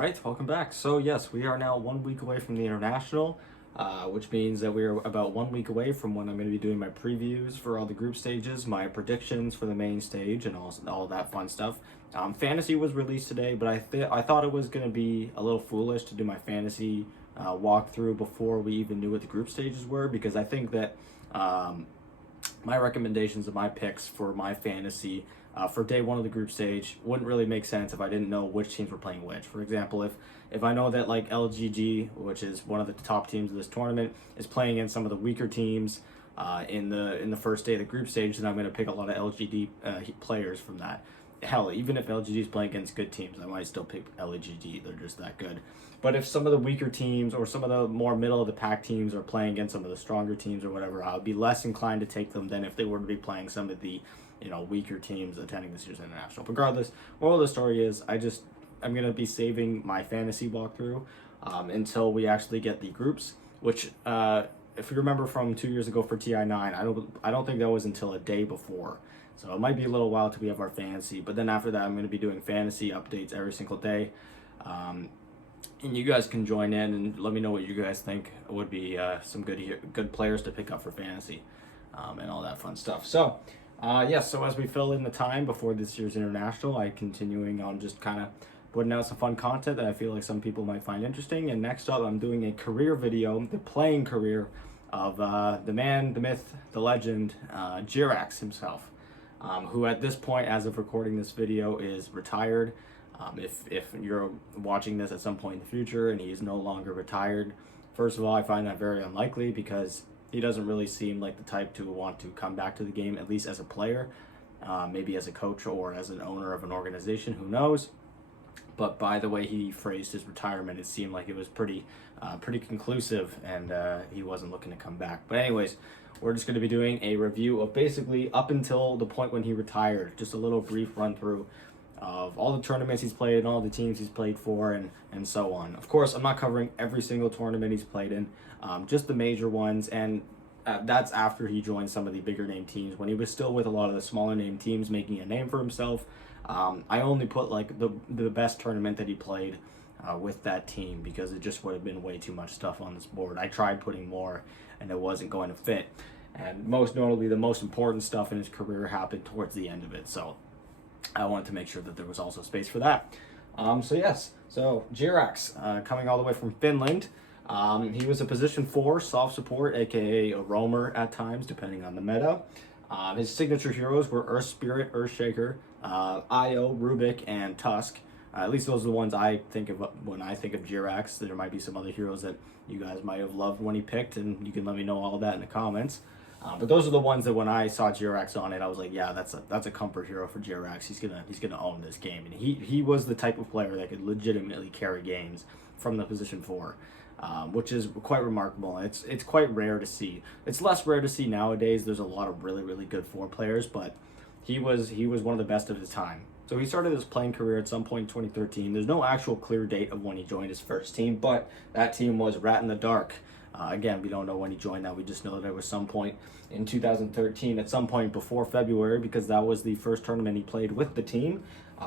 right, welcome back. So yes, we are now 1 week away from the international, which means that we are about 1 week away from when I'm going to be doing my previews for all the group stages, my predictions for the main stage, and all that fun stuff. Fantasy was released today, but I thought it was going to be a little foolish to do my fantasy walkthrough before we even knew what the group stages were, because I think that my recommendations and my picks for my fantasy for day one of the group stage wouldn't really make sense if I didn't know which teams were playing which. For example, if I know that like LGG, which is one of the top teams of this tournament, is playing against some of the weaker teams in the first day of the group stage, then I'm going to pick a lot of LGD players from that. Hell, even if LGD is playing against good teams, I might still pick LGD. They're just that good. But if some of the weaker teams or some of the more middle of the pack teams are playing against some of the stronger teams or whatever, I would be less inclined to take them than if they were to be playing some of the weaker teams attending this year's international. Regardless, moral of the story is I'm gonna be saving my fantasy walkthrough until we actually get the groups, which if you remember from 2 years ago for TI9, I don't think that was until a day before. So it might be a little while till we have our fantasy, but then after that I'm going to be doing fantasy updates every single day. And you guys can join in and let me know what you guys think would be some good players to pick up for fantasy and all that fun stuff. So so as we fill in the time before this year's international, I'm continuing on just kind of putting out some fun content that I feel like some people might find interesting. And next up, I'm doing a career video, the playing career of the man, the myth, the legend, Jerax himself, who at this point, as of recording this video, is retired. If you're watching this at some point in the future and he's no longer retired, first of all, I find that very unlikely because he doesn't really seem like the type to want to come back to the game, at least as a player, maybe as a coach or as an owner of an organization, who knows. But by the way he phrased his retirement, it seemed like it was pretty conclusive, and he wasn't looking to come back. But anyways, we're just going to be doing a review of basically up until the point when he retired, just a little brief run through of all the tournaments he's played and all the teams he's played for and so on. Of course, I'm not covering every single tournament he's played in, just the major ones, and that's after he joined some of the bigger name teams. When he was still with a lot of the smaller name teams making a name for himself, I only put like the best tournament that he played with that team because it just would have been way too much stuff on this board. I tried putting more and it wasn't going to fit. And most notably, the most important stuff in his career happened towards the end of it. So I wanted to make sure that there was also space for that. So Jerax, coming all the way from Finland. He was a position 4 soft support, aka a roamer at times, depending on the meta. His signature heroes were Earth Spirit, Earthshaker, Io, Rubik, and Tusk. At least those are the ones I think of when I think of Jerax. There might be some other heroes that you guys might have loved when he picked, and you can let me know all of that in the comments. But those are the ones that when I saw Jerax on it, I was like, yeah, that's a comfort hero for Jerax. He's gonna own this game, and he was the type of player that could legitimately carry games from the position 4. Which is quite remarkable. It's quite rare to see. It's less rare to see nowadays. There's a lot of really good 4 players, but he was one of the best of his time. So he started his playing career at some point in 2013. There's no actual clear date of when he joined his first team, but that team was Rat in the Dark. Again, we don't know when he joined that. We just know that it was some point in 2013, at some point before February, because that was the first tournament he played with the team,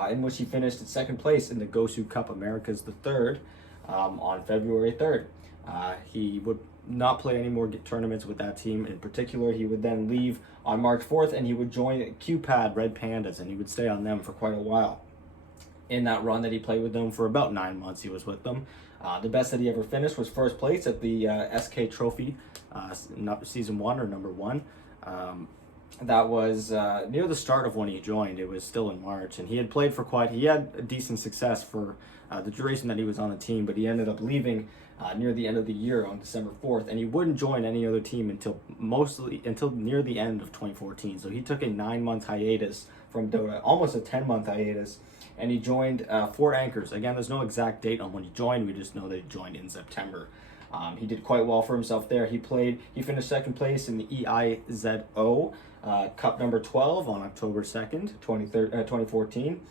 in which he finished in second place in the Gosu Cup Americas the 3rd. On February 3rd. He would not play any more tournaments with that team in particular. He would then leave on March 4th and he would join QPAD Red Pandas, and he would stay on them for quite a while. In that run that he played with them for about 9 months, he was with them. The best that he ever finished was first place at the SK Trophy Season 1 or number 1. That was near the start of when he joined. It was still in March, and he had played he had a decent success for the duration that he was on the team, but he ended up leaving near the end of the year on December 4th, and he wouldn't join any other team until near the end of 2014. So he took a 9-month hiatus from Dota, almost a 10-month hiatus, and he joined 4 Anchors. Again, there's no exact date on when he joined. We just know that he joined in September. He did quite well for himself there. He finished second place in the EIZO Cup number 12 on October 2nd, 2014.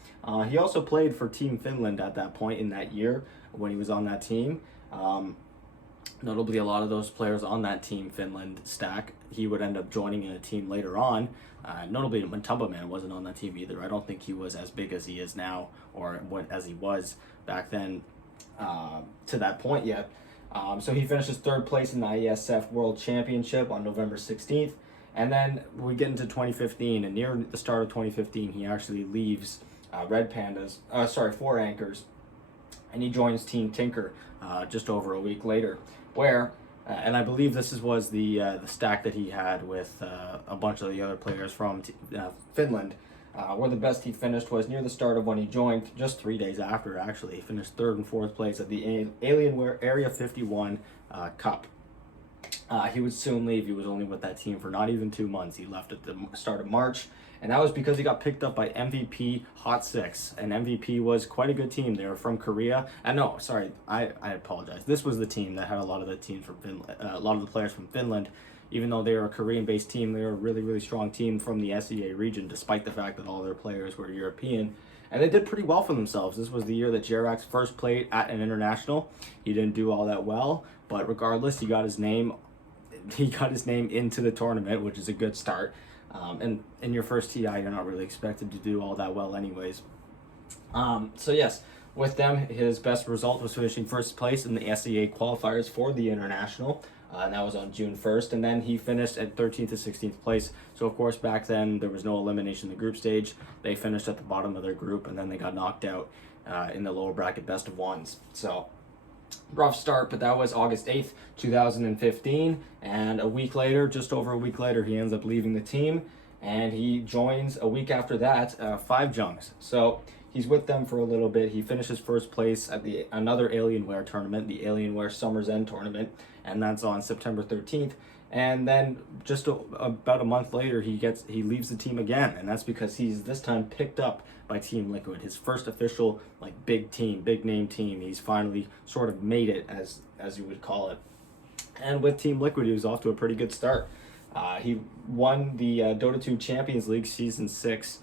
He also played for Team Finland at that point in that year when he was on that team. Notably, a lot of those players on that Team Finland stack, he would end up joining in a team later on. Notably, Matumba Man wasn't on that team either. I don't think he was as big as he is now, or as he was back then. to that point yet. So he finishes third place in the IESF World Championship on November 16th. And then we get into 2015, and near the start of 2015, he actually leaves Red Pandas, Four Anchors, and he joins Team Tinker just over a week later, where, and I believe this was the stack that he had with a bunch of the other players from Finland, where the best he finished was near the start of when he joined, just 3 days after actually. He finished third and fourth place at the Alienware Area 51 Cup. He would soon leave. He was only with that team for not even 2 months. He left at the start of March, and that was because he got picked up by MVP Hot Six. And MVP was quite a good team. They were from Korea. And no, sorry, I apologize. This was the team that had a lot of the teams from Finland, a lot of the players from Finland. Even though they were a Korean-based team, they were a really, really strong team from the SEA region, despite the fact that all their players were European. And they did pretty well for themselves. This was the year that Jerax first played at an international. He didn't do all that well, but regardless, he got his name into the tournament, which is a good start. And in your first TI, you're not really expected to do all that well anyways. So yes, with them, his best result was finishing first place in the SEA qualifiers for the international. And that was on June 1st. And then he finished at 13th to 16th place. So, of course, back then, there was no elimination in the group stage. They finished at the bottom of their group, and then they got knocked out in the lower bracket best of ones. So, rough start, but that was August 8th, 2015. And a week later, just over a week later, he ends up leaving the team. And he joins a week after that, Five Jungs. So, he's with them for a little bit. He finishes first place at another Alienware tournament, the Alienware Summer's End tournament, and that's on September 13th. And then just about a month later, he leaves the team again, and that's because he's this time picked up by Team Liquid, his first official big name team. He's finally sort of made it, as you would call it. And with Team Liquid, he was off to a pretty good start. He won the Dota 2 Champions League Season 6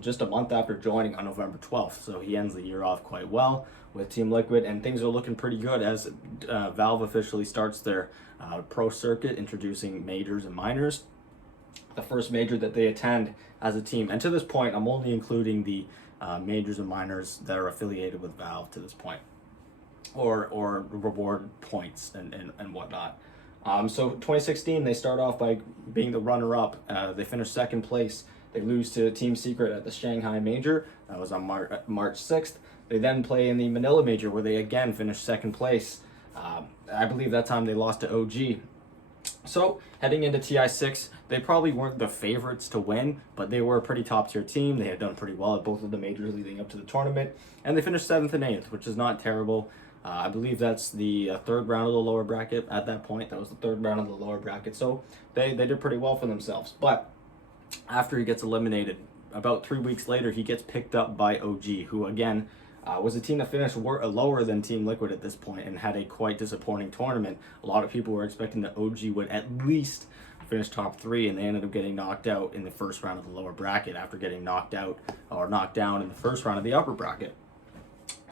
just a month after joining on November 12th. So he ends the year off quite well with Team Liquid, and things are looking pretty good as Valve officially starts their pro circuit, introducing majors and minors. The first major that they attend as a team, and to this point, I'm only including the majors and minors that are affiliated with Valve to this point, or reward points and whatnot. So 2016, they start off by being the runner-up. They finish second place. They lose to Team Secret at the Shanghai Major. That was on March 6th. They then play in the Manila Major, where they again finished second place. I believe that time they lost to OG. So heading into TI6, they probably weren't the favorites to win, but they were a pretty top-tier team. They had done pretty well at both of the majors leading up to the tournament, and they finished 7th and 8th, which is not terrible. I believe that's the third round of the lower bracket at that point. That was the third round of the lower bracket, so they did pretty well for themselves. But after he gets eliminated, about 3 weeks later, he gets picked up by OG, who again was a team that finished lower than Team Liquid at this point and had a quite disappointing tournament. A lot of people were expecting that OG would at least finish top 3, and they ended up getting knocked out in the first round of the lower bracket after getting knocked down in the first round of the upper bracket.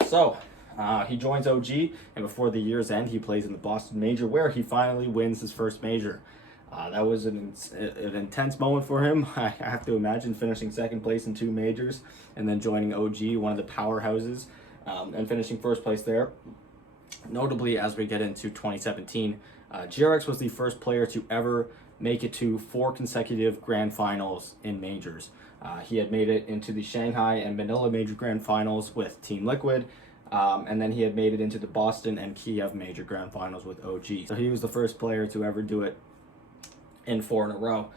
So he joins OG, and before the year's end, he plays in the Boston Major, where he finally wins his first major. That was an intense moment for him. I have to imagine finishing second place in 2 majors and then joining OG, one of the powerhouses, and finishing first place there. Notably, as we get into 2017, Jerax was the first player to ever make it to 4 consecutive grand finals in majors. He had made it into the Shanghai and Manila major grand finals with Team Liquid, and then he had made it into the Boston and Kiev major grand finals with OG. So he was the first player to ever do it in 4 in a row.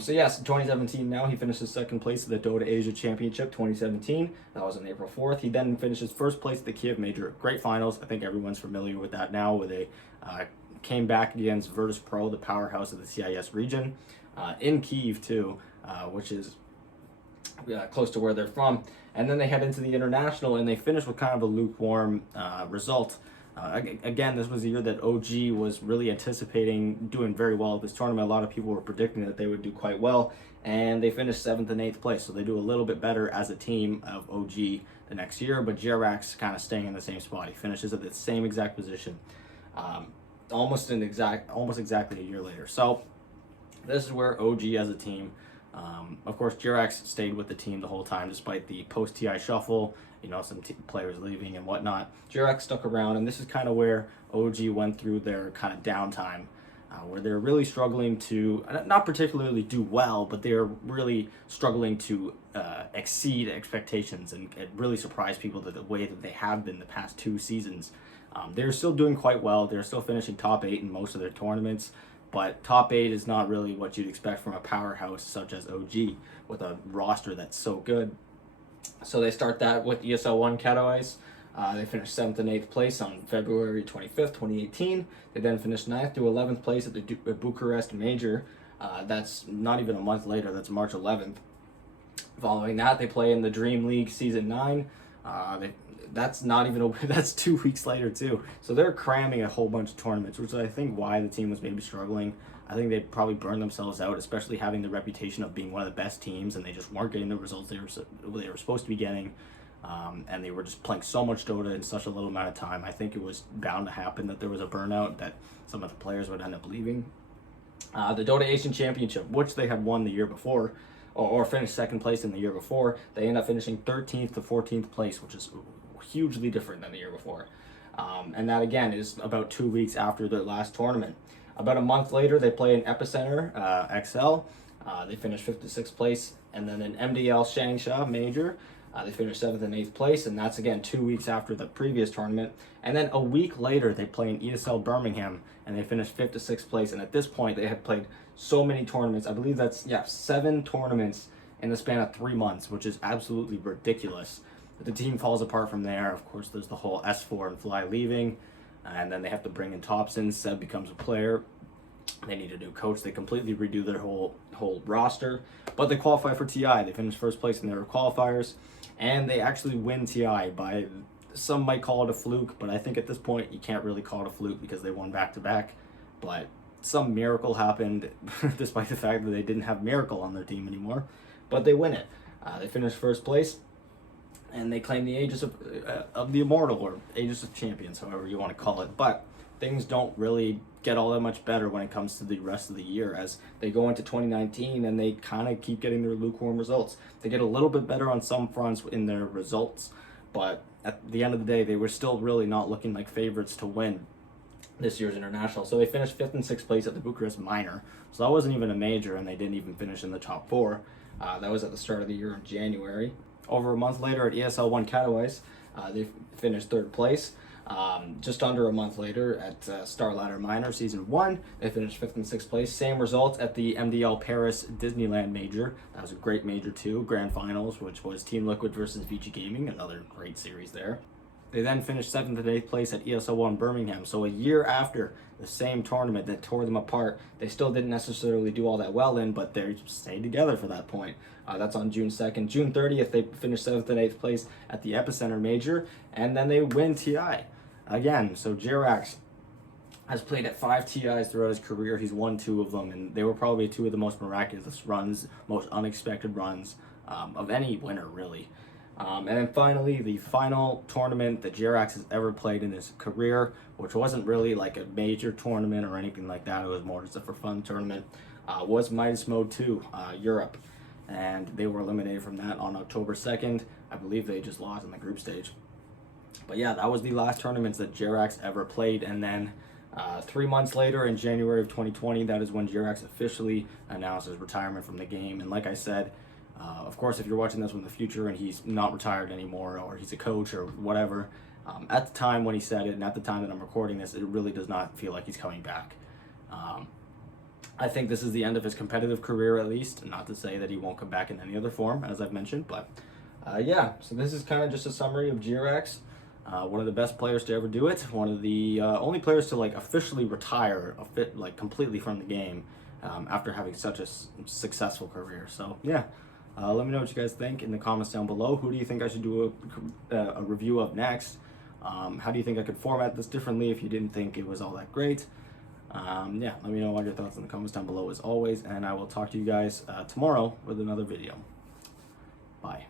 So yes, 2017 now, he finishes second place at the Dota Asia Championship 2017. That was on April 4th. He then finishes first place at the Kiev Major. Great finals. I think everyone's familiar with that now, where they came back against Virtus Pro, the powerhouse of the CIS region, in Kiev too, which is close to where they're from. And then they head into the international, and they finish with kind of a lukewarm result. Again, this was the year that OG was really anticipating doing very well at this tournament. A lot of people were predicting that they would do quite well, and they finished 7th and 8th place. So they do a little bit better as a team of OG the next year, but Jerax kind of staying in the same spot. He finishes at the same exact position, almost exactly a year later. So this is where OG as a team, of course, Jerax stayed with the team the whole time, despite the post-TI shuffle some players leaving and whatnot. Jerax stuck around, and this is kind of where OG went through their kind of downtime, where they're really struggling to, not particularly do well, but they're really struggling to exceed expectations and really surprise people the way that they have been the past 2 seasons. They're still doing quite well. They're still finishing top 8 in most of their tournaments, but top 8 is not really what you'd expect from a powerhouse such as OG with a roster that's so good. So they start that with ESL 1 Katowice. They finished 7th and 8th place on February 25th, 2018. They then finished 9th to 11th place at the Bucharest Major. That's not even a month later. That's March 11th. Following that, they play in the Dream League Season 9. That's not even that's 2 weeks later too. So they're cramming a whole bunch of tournaments, which is, I think, why the team was maybe struggling. I think they probably burned themselves out, especially having the reputation of being one of the best teams, and they just weren't getting the results they were supposed to be getting. And they were just playing so much Dota in such a little amount of time. I think it was bound to happen that there was a burnout, that some of the players would end up leaving. The Dota Asian Championship, which they had won the year before, or finished 2nd place in the year before, they end up finishing 13th to 14th place, which is hugely different than the year before. And that, again, is about 2 weeks after their last tournament. About a month later, they play in Epicenter XL. They finished 5th to 6th place. And then in MDL Changsha Major, they finished 7th and 8th place, and that's, again, 2 weeks after the previous tournament. And then a week later, they play in ESL Birmingham, and they finished 5th to 6th place. And at this point, they had played so many tournaments. I believe that's, 7 tournaments in the span of 3 months, which is absolutely ridiculous. But the team falls apart from there. Of course, there's the whole S4 and Fly leaving, and then they have to bring in Thompson. Seb becomes a player. They need a new coach. They completely redo their whole roster, but they qualify for TI. They finished 1st place in their qualifiers, and they actually win TI by, some might call it a fluke, but I think at this point you can't really call it a fluke because they won back-to-back. But some miracle happened, despite the fact that they didn't have Miracle on their team anymore. But they win it. They finished 1st place, and they claim the Aegis of the Immortal, or Aegis of Champions, however you want to call it. But things don't really get all that much better when it comes to the rest of the year, as they go into 2019 and they kind of keep getting their lukewarm results. They get a little bit better on some fronts in their results, but at the end of the day, they were still really not looking like favorites to win this year's international. So they finished 5th and 6th place at the Bucharest Minor. So that wasn't even a major, and they didn't even finish in the top 4. That was at the start of the year in January. Over a month later at ESL 1 Katowice, they finished 3rd place. Just under a month later at Star Ladder Minor Season 1, they finished 5th and 6th place. Same results at the MDL Paris Disneyland Major. That was a great major too. Grand Finals, which was Team Liquid versus VG Gaming, another great series there. They then finished 7th and 8th place at ESL 1 Birmingham. So a year after the same tournament that tore them apart, they still didn't necessarily do all that well in, but they stayed together for that point. That's on June 2nd. June 30th, they finished 7th and 8th place at the Epicenter Major, and then they win TI. Again, so Jerax has played at 5 TIs throughout his career. He's won 2 of them, and they were probably 2 of the most miraculous runs, most unexpected runs of any winner, really. And then finally, the final tournament that Jerax has ever played in his career, which wasn't really like a major tournament or anything like that, it was more just a for fun tournament, was Midas Mode 2, Europe. And they were eliminated from that on October 2nd. I believe they just lost in the group stage. But yeah, that was the last tournaments that Jerax ever played. And then 3 months later, in January of 2020, that is when Jerax officially announced his retirement from the game. And like I said, of course, if you're watching this in the future and he's not retired anymore, or he's a coach or whatever, at the time when he said it and at the time that I'm recording this, it really does not feel like he's coming back. I think this is the end of his competitive career, at least. Not to say that he won't come back in any other form, as I've mentioned, but yeah, so this is kind of just a summary of Jerax. One of the best players to ever do it. One of the only players to like officially retire like completely from the game after having such a successful career. So yeah, let me know what you guys think in the comments down below. Who do you think I should do a review of next? How do you think I could format this differently if you didn't think it was all that great? Yeah, let me know all your thoughts in the comments down below as always, and I will talk to you guys tomorrow with another video. Bye.